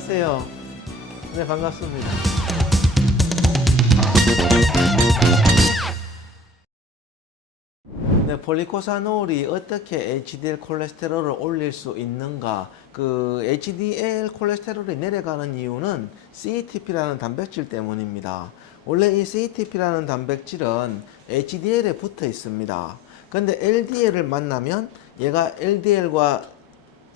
안녕하세요. 네, 반갑습니다. 네, 폴리코사놀이 어떻게 HDL 콜레스테롤을 올릴 수 있는가? 그 HDL 콜레스테롤이 내려가는 이유는 CETP라는 단백질 때문입니다. 원래 이 CETP라는 단백질은 HDL에 붙어 있습니다. 근데 LDL을 만나면 얘가 LDL과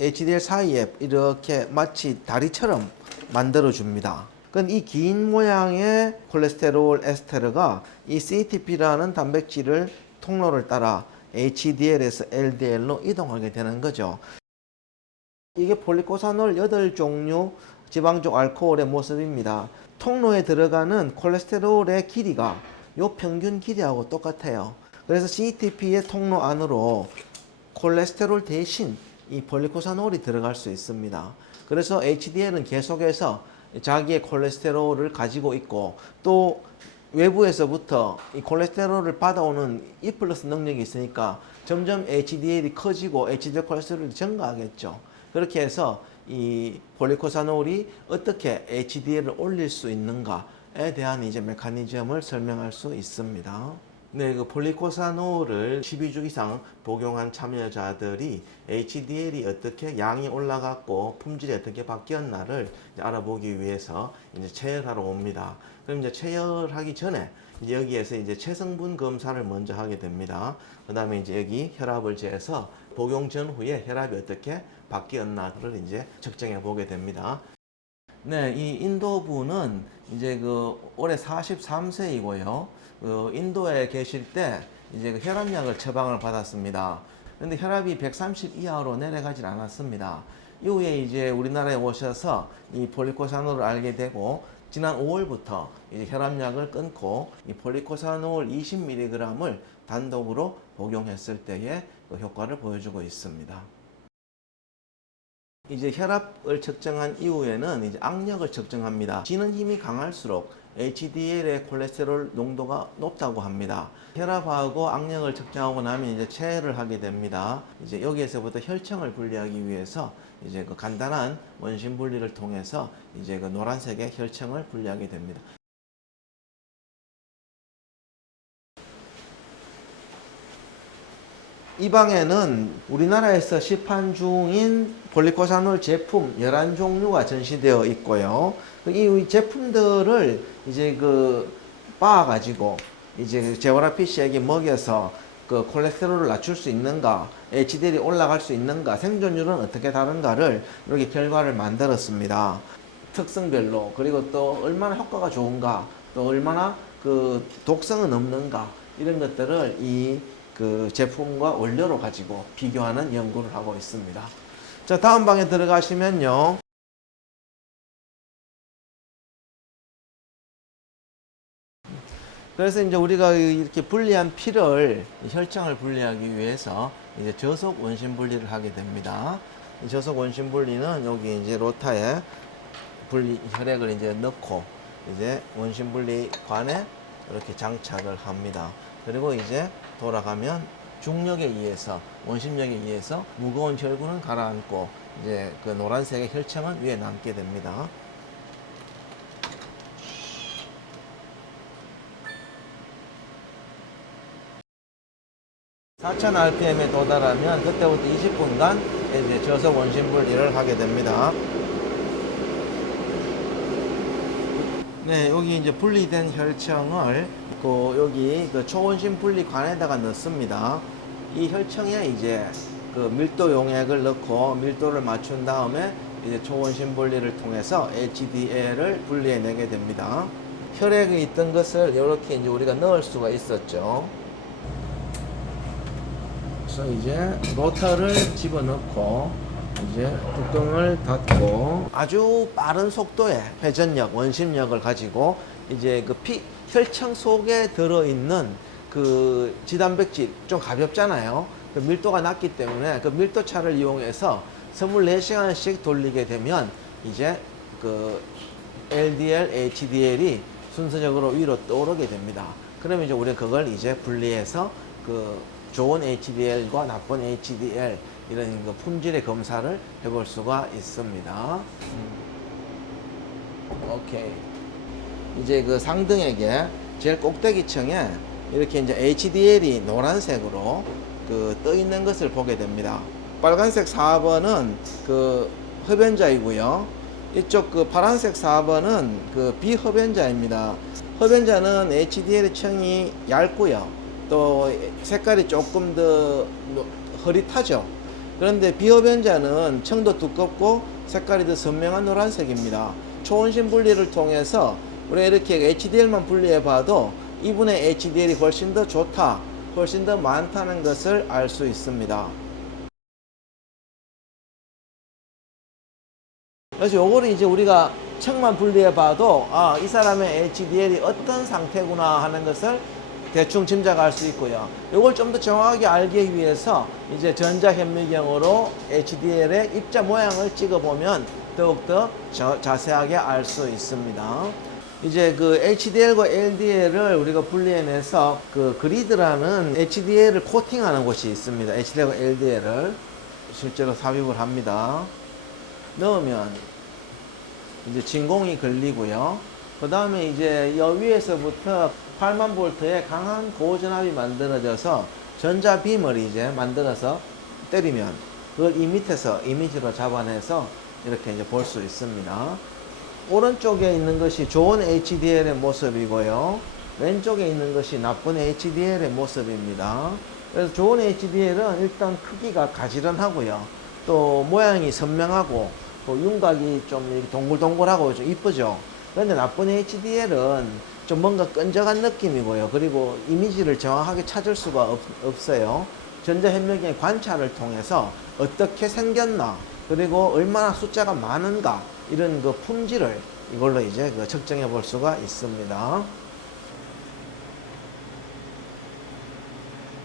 HDL 사이에 이렇게 마치 다리처럼 만들어 줍니다. 그건 이 긴 모양의 콜레스테롤 에스테르가 이 CETP라는 단백질을 통로를 따라 HDL에서 LDL로 이동하게 되는 거죠. 이게 폴리코사놀 8종류 지방족 알코올의 모습입니다. 통로에 들어가는 콜레스테롤의 길이가 요 평균 길이하고 똑같아요. 그래서 CETP의 통로 안으로 콜레스테롤 대신 이 폴리코사놀이 들어갈 수 있습니다. 그래서 HDL은 계속해서 자기의 콜레스테롤을 가지고 있고 또 외부에서부터 이 콜레스테롤을 받아오는 E 플러스 능력이 있으니까 점점 HDL이 커지고 HDL 콜레스테롤이 증가하겠죠. 그렇게 해서 이 폴리코사놀이 어떻게 HDL을 올릴 수 있는가에 대한 이제 메커니즘을 설명할 수 있습니다. 네, 그 폴리코사놀을 12주 이상 복용한 참여자들이 HDL이 어떻게 양이 올라갔고 품질이 어떻게 바뀌었나를 알아보기 위해서 이제 체열하러 옵니다. 그럼 이제 체열하기 전에 이제 여기에서 이제 체성분 검사를 먼저 하게 됩니다. 그 다음에 이제 여기 혈압을 재서 복용 전후에 혈압이 어떻게 바뀌었나를 이제 측정해 보게 됩니다. 네, 이 인도분은 이제 그 올해 43세이고요. 그 인도에 계실 때 이제 그 혈압약을 처방을 받았습니다. 근데 혈압이 130 이하로 내려가질 않았습니다. 이후에 이제 우리나라에 오셔서 이 폴리코사놀을 알게 되고 지난 5월부터 이제 혈압약을 끊고 이 폴리코사놀 20mg을 단독으로 복용했을 때의 그 효과를 보여주고 있습니다. 이제 혈압을 측정한 이후에는 이제 악력을 측정합니다. 쥐는 힘이 강할수록 HDL의 콜레스테롤 농도가 높다고 합니다. 혈압하고 악력을 측정하고 나면 이제 체열을 하게 됩니다. 이제 여기에서부터 혈청을 분리하기 위해서 이제 그 간단한 원심 분리를 통해서 이제 그 노란색의 혈청을 분리하게 됩니다. 이 방에는 우리나라에서 시판 중인 폴리코사놀 제품 11종류가 전시되어 있고요. 이 제품들을 이제 그 빻아가지고 이제 제오라 피쉬에게 먹여서 그 콜레스테롤을 낮출 수 있는가, HDL이 올라갈 수 있는가, 생존율은 어떻게 다른가를 이렇게 결과를 만들었습니다. 특성별로, 그리고 또 얼마나 효과가 좋은가, 또 얼마나 그 독성은 없는가, 이런 것들을 이 그 제품과 원료로 가지고 비교하는 연구를 하고 있습니다. 자, 다음 방에 들어가시면요. 그래서 이제 우리가 이렇게 분리한 피를 혈청을 분리하기 위해서 이제 저속 원심 분리를 하게 됩니다. 이 저속 원심 분리는 여기 이제 로타에 분리 혈액을 이제 넣고 이제 원심 분리관에 이렇게 장착을 합니다. 그리고 이제 돌아가면 중력에 의해서 원심력에 의해서 무거운 혈구는 가라앉고 이제 그 노란색의 혈청은 위에 남게 됩니다. (4000rpm에) 도달하면 그때부터 20분간 이제 저속 원심 분리를 하게 됩니다. 네, 여기 이제 분리된 혈청을 여기 그 초원심 분리관에다가 넣습니다. 이 혈청에 이제 그 밀도 용액을 넣고 밀도를 맞춘 다음에 이제 초원심 분리를 통해서 HDL을 분리해내게 됩니다. 혈액에 있던 것을 이렇게 이제 우리가 넣을 수가 있었죠. 그래서 이제 로터를 집어넣고 이제 뚜껑을 닫고 아주 빠른 속도의 회전력, 원심력을 가지고 이제 그 혈청 속에 들어있는 그 지단백질 좀 가볍잖아요. 그 밀도가 낮기 때문에 그 밀도차를 이용해서 24시간씩 돌리게 되면 이제 그 LDL, HDL이 순서적으로 위로 떠오르게 됩니다. 그러면 이제 우리가 그걸 이제 분리해서 그 좋은 HDL과 나쁜 HDL 이런 그 품질의 검사를 해볼 수가 있습니다. 오케이. 이제 그 상등에게 제일 꼭대기층에 이렇게 이제 HDL이 노란색으로 그 떠 있는 것을 보게 됩니다. 빨간색 4번은 그 흡연자이고요. 이쪽 그 파란색 4번은 그 비흡연자입니다. 흡연자는 HDL 층이 얇고요. 또 색깔이 조금 더 흐릿하죠. 그런데 비흡연자는 층도 두껍고 색깔이 더 선명한 노란색입니다. 초원심 분리를 통해서 우리가 이렇게 HDL만 분리해 봐도 이분의 HDL이 훨씬 더 좋다, 훨씬 더 많다는 것을 알 수 있습니다. 그래서 요거를 이제 우리가 층만 분리해 봐도 이 사람의 HDL이 어떤 상태구나 하는 것을 대충 짐작할 수 있고요. 요걸 좀 더 정확하게 알기 위해서 이제 전자현미경으로 HDL의 입자 모양을 찍어 보면 더욱더 자세하게 알 수 있습니다. 이제 그 HDL과 LDL을 우리가 분리해내서 그 그리드라는 HDL을 코팅하는 곳이 있습니다. HDL과 LDL을 실제로 삽입을 합니다. 넣으면 이제 진공이 걸리고요. 그 다음에 이제 여 위에서부터 8만 볼트의 강한 고전압이 만들어져서 전자빔을 이제 만들어서 때리면 그걸 이 밑에서 이미지로 잡아내서 이렇게 이제 볼 수 있습니다. 오른쪽에 있는 것이 좋은 HDL의 모습이고요. 왼쪽에 있는 것이 나쁜 HDL의 모습입니다. 그래서 좋은 HDL은 일단 크기가 가지런하고요. 또 모양이 선명하고 또 윤곽이 좀 동글동글하고 좀 이쁘죠. 그런데 나쁜 HDL은 좀 뭔가 끈적한 느낌이고요. 그리고 이미지를 정확하게 찾을 수가 없어요. 전자현미경의 관찰을 통해서 어떻게 생겼나, 그리고 얼마나 숫자가 많은가, 이런 그 품질을 이걸로 이제 그 측정해 볼 수가 있습니다.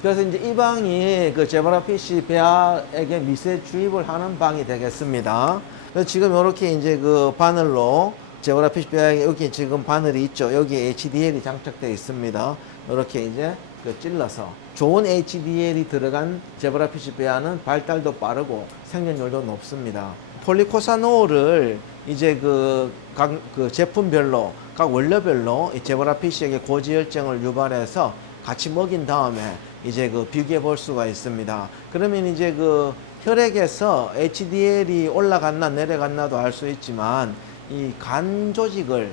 그래서 이제 이 방이 그 제브라 PC 배아에게 미세 주입을 하는 방이 되겠습니다. 그래서 지금 이렇게 이제 그 바늘로 제브라 PC 배아에 여기 지금 바늘이 있죠. 여기 HDL이 장착되어 있습니다. 이렇게 이제 그 찔러서 좋은 HDL이 들어간 제브라 PC 배아는 발달도 빠르고 생존율도 높습니다. 폴리코사노를 이제 각 제품별로, 각 원료별로 이 제브라 PC에게 고지혈증을 유발해서 같이 먹인 다음에 이제 그 비교해 볼 수가 있습니다. 그러면 이제 그 혈액에서 HDL이 올라갔나 내려갔나도 알 수 있지만 이 간 조직을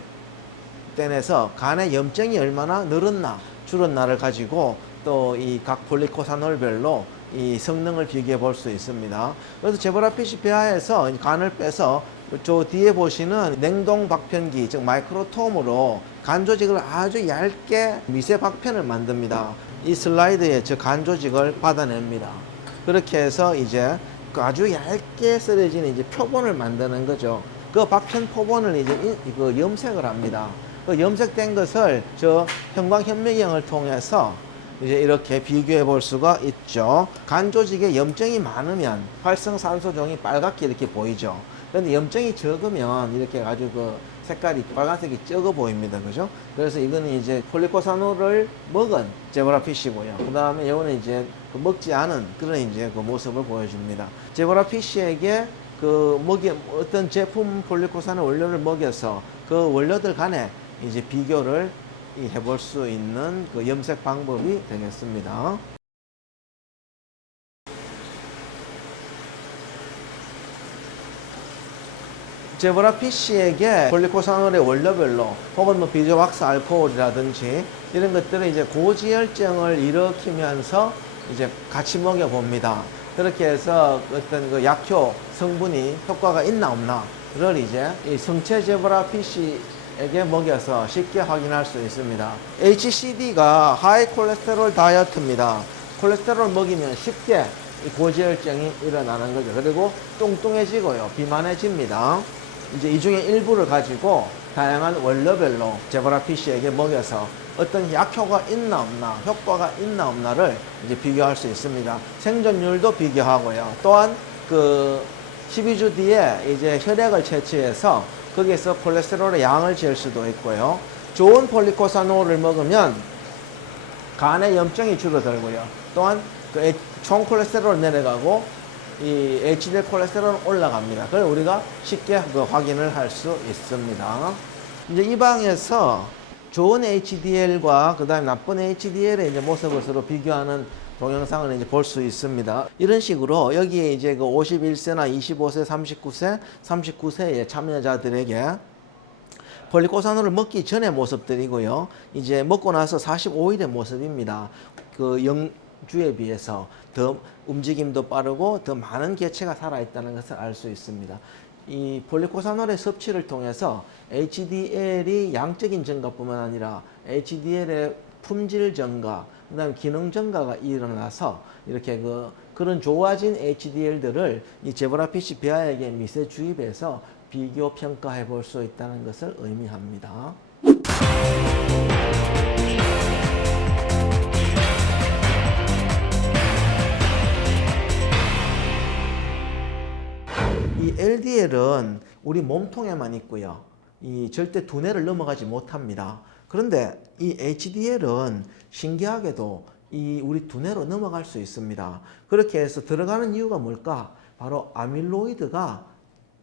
떼내서 간의 염증이 얼마나 늘었나 줄었나를 가지고 또 이 각 폴리코사놀별로 이 성능을 비교해 볼 수 있습니다. 그래서 제브라 PC 배아에서 간을 빼서 저 뒤에 보시는 냉동 박편기, 즉 마이크로톰으로 간 조직을 아주 얇게 미세 박편을 만듭니다. 이 슬라이드에 저 간 조직을 받아냅니다. 그렇게 해서 이제 그 아주 얇게 썰어진 이제 표본을 만드는 거죠. 그 박편 표본을 이제 그 염색을 합니다. 그 염색된 것을 저 형광현미경을 통해서 이제 이렇게 비교해 볼 수가 있죠. 간 조직에 염증이 많으면 활성산소종이 빨갛게 이렇게 보이죠. 그런데 염증이 적으면 이렇게 아주 그 색깔이 빨간색이 적어 보입니다. 그죠? 그래서 이거는 이제 폴리코사놀을 먹은 제브라 PC고요. 그 다음에 이거는 이제 그 먹지 않은 그런 이제 그 모습을 보여줍니다. 제브라 PC에게 어떤 제품 폴리코사놀 원료를 먹여서 그 원료들 간에 이제 비교를 해볼 수 있는 그 염색 방법이 되겠습니다. 제브라 PC에게 폴리코사놀의 원료별로 혹은 뭐 비조왁스 알코올이라든지 이런 것들을 이제 고지혈증을 일으키면서 이제 같이 먹여봅니다. 그렇게 해서 어떤 그 약효 성분이 효과가 있나 없나를 이제 이 성체 제브라 PC에게 먹여서 쉽게 확인할 수 있습니다. HCD가 하이 콜레스테롤 다이어트입니다. 콜레스테롤 먹이면 쉽게 고지혈증이 일어나는 거죠. 그리고 뚱뚱해지고요. 비만해집니다. 이제 이 중에 일부를 가지고 다양한 원료별로 제브라 PC에게 먹여서 어떤 약효가 있나 없나, 효과가 있나 없나를 이제 비교할 수 있습니다. 생존율도 비교하고요. 또한 그 12주 뒤에 이제 혈액을 채취해서 거기에서 콜레스테롤의 양을 잴 수도 있고요. 좋은 폴리코사놀을 먹으면 간의 염증이 줄어들고요. 또한 총 콜레스테롤 내려가고 이 HDL 콜레스테롤은 올라갑니다. 그래서 우리가 쉽게 그 확인을 할 수 있습니다. 이제 이 방에서 좋은 HDL과 그 다음에 나쁜 HDL의 이제 모습을 서로 비교하는 동영상을 이제 볼 수 있습니다. 이런 식으로 여기에 이제 그 51세나 25세, 39세의 참여자들에게 폴리코사놀을 먹기 전의 모습들이고요. 이제 먹고 나서 45일의 모습입니다. 그 영주에 비해서 더 움직임도 빠르고 더 많은 개체가 살아있다는 것을 알 수 있습니다. 이 폴리코사놀의 섭취를 통해서 HDL이 양적인 증가뿐만 아니라 HDL의 품질 증가, 그다음에 기능 증가가 일어나서 이렇게 그런 좋아진 HDL들을 이 제브라피쉬 비아에게 미세 주입해서 비교 평가해 볼 수 있다는 것을 의미합니다. 이 LDL은 우리 몸통에만 있고요. 이 절대 두뇌를 넘어가지 못합니다. 그런데 이 HDL은 신기하게도 이 우리 두뇌로 넘어갈 수 있습니다. 그렇게 해서 들어가는 이유가 뭘까? 바로 아밀로이드가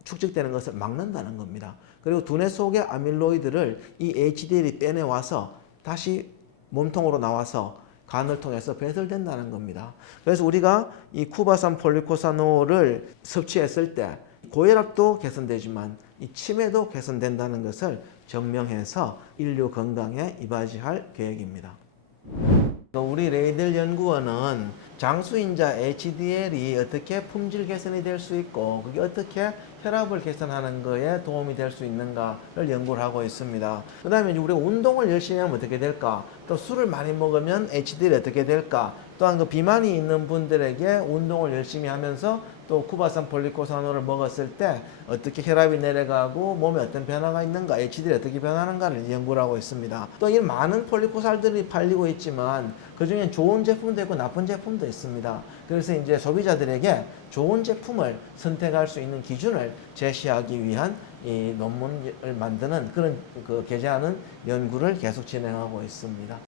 축적되는 것을 막는다는 겁니다. 그리고 두뇌 속의 아밀로이드를 이 HDL이 빼내와서 다시 몸통으로 나와서 간을 통해서 배설된다는 겁니다. 그래서 우리가 이 쿠바산 폴리코사놀을 섭취했을 때 고혈압도 개선되지만 이 치매도 개선된다는 것을 증명해서 인류 건강에 이바지할 계획입니다. 우리 레이델 연구원은 장수인자 HDL이 어떻게 품질 개선이 될 수 있고 그게 어떻게 혈압을 개선하는 거에 도움이 될 수 있는가를 연구를 하고 있습니다. 그 다음에 우리가 운동을 열심히 하면 어떻게 될까? 또 술을 많이 먹으면 HDL이 어떻게 될까? 또한 그 비만이 있는 분들에게 운동을 열심히 하면서 또 쿠바산 폴리코사놀을 먹었을 때 어떻게 혈압이 내려가고 몸에 어떤 변화가 있는가, HDL이 어떻게 변하는가를 연구를 하고 있습니다. 또 이 많은 폴리코살들이 팔리고 있지만 그 중에 좋은 제품도 있고 나쁜 제품도 있습니다. 그래서 이제 소비자들에게 좋은 제품을 선택할 수 있는 기준을 제시하기 위한 이 논문을 만드는 그런 개재하는 연구를 계속 진행하고 있습니다.